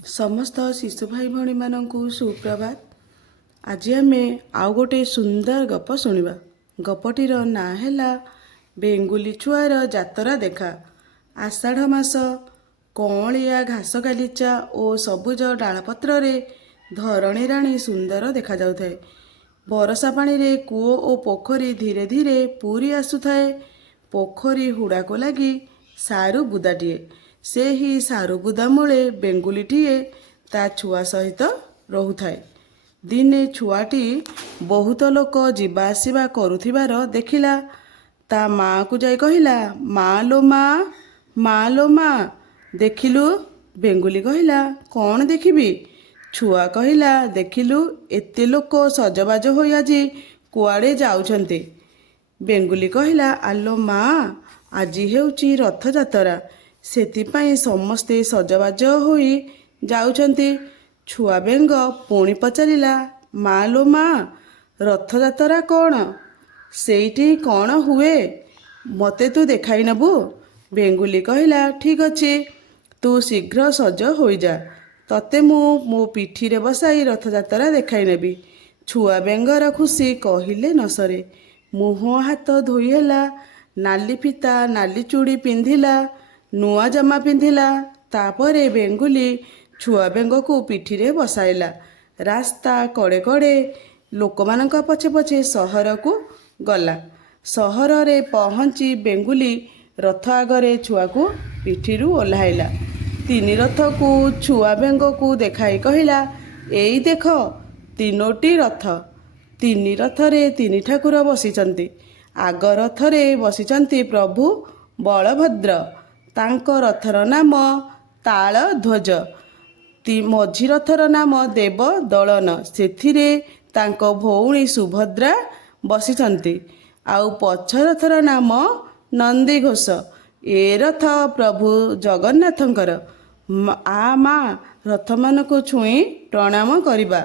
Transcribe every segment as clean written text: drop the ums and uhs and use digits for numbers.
समस्त शिशु भाई भौणी मानू सुप्रभात। आज आम आउ गोटे सुंदर गप शुणा। गपटीर ना है बेंगुली छुआर जातरा देखा। आषाढ़ मास कौलिया घास गालीचा और सबुज डालपत्र धरणी राणी सुंदर देखा जाउथाए। बरसा पानी रे कूओ और पोखरी धीरे धीरे पूरी आसुथाए। पोखरी हुड़ा को लगी सारू बुदाटीए। से ही सारू बुदा मूले बेंगुलीटीए ता छुआ सहित रहुथाए। दिने छुआटी बहुत लोक जीवा आसिबा करुथिबार देखिला। ता माँ को जाई कहिला, माँ लो माँ, माँ लो माँ देखिलु। बेंगुली कहिला, कौन देखिबी? छुआ कहिला, देखिलु एते लोक सजबाज होई आजी कुआड़े जाउछन्ते। बेंगुली कहिला, आलो माँ, आजी हेउची रथ जातरा, सेतिपाई समस्ते सजबाज होई जाउछन्ते। छुआ बेंग पुणी पचारिला, माँ लो माँ, रथ जातरा कौन? सेईटी कौन हुए? मते तू देखाई नबु? बेंगुली कहिला, ठीक अछि, तू शीघ्र सज होई जा, तते मो पिठी रे बसाई रथ जातरा देखाई नेबी। छुआ बेंगर खुशी कहिले न सरे। मुह हाथ धोईला, नाली फीता नाली चूड़ी पिंधिला, नुआ जमा पिंधिला। तापरे बेंगुली छुआ बेंग को पिठी रे बसाइला। रास्ता कड़े कड़े लोक मानक पछे पछे सहर को गला। सहर रे पहुँची बेंगुली रथ आगरे छुआ को पिठीरू ओह्लाइला। तीनी रथ को छुआ बेंग को देखाई कहिला, एई देख तीनोटी रथ। तीनी रथरे तीनी ठाकुर बसिचंती। आग रथरे बसिचंती प्रभु बलभद्र। तांको रथर नाम तालध्वज। मझी रथर नाम देव दलन। सेथिरे तांको भौणी सुभद्रा बसिचंती। आउ पछ रथर नाम नंदीघोष। ए रथ प्रभु जगन्नाथंकर। आ माँ, रथ मानक छुई प्रणाम करिबा।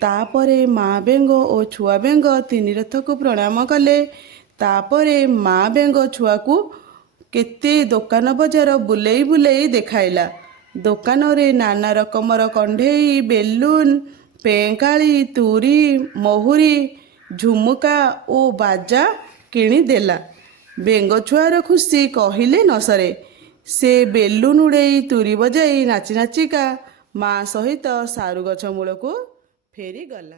तापरे माँ बेंग और छुआ बेंग तीनी रथ को प्रणाम कले। तापरे माँ बेंग छुआ को केते दोकान बजार बुलेई बुलेई देखाइला। दोकान रे नाना रकमर कंढेई, बेलून, पेंकाली, तुरी, महुरी, झुमुका और बाजा किणी देला। बेंग छुआर खुशी कहिले न सरे। से बेलून उड़ेई तुरी बजाई नाची नाचिका माँ सहित सारू गछ मूल को फेरी गला।